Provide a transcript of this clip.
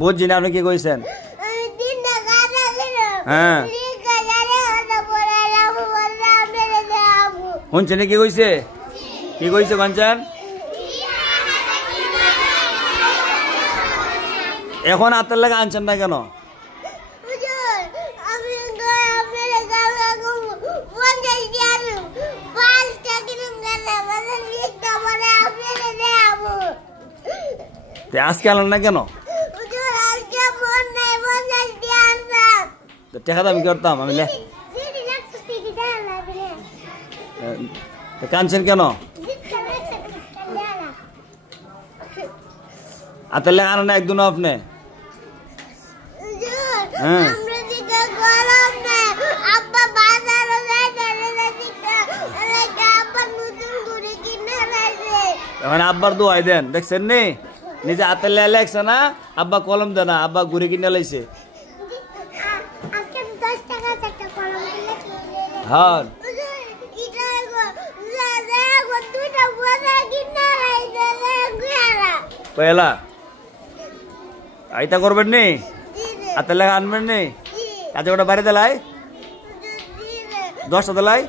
বুঝছি না, আপনি কি কইছেন? হ্যাঁ শুনছেন কি কইছে? কি কইছে কাঞ্চন? এখন হাতের লাগে আনছেন না কেন? আজকে আনলেন না কেন? টাকা দামি করতাম আমি। কানছেন কেন? হাতের লেখা আনেন না একদিনও আপনি? হ্যাঁ এখন আব্বার দোয়াই দেন, দেখছেন নি? নিজে হাতের লেখা লেখছে না, আব্বা কলম দেয় না, আব্বা ঘুরে কিনে লাইছে। হ্যাঁ পয়লা আইতা করবেন নি? হাতের লেখা আনবেন নি? কাজে ওটা বাড়ি দেলাই 10টা দেলাই।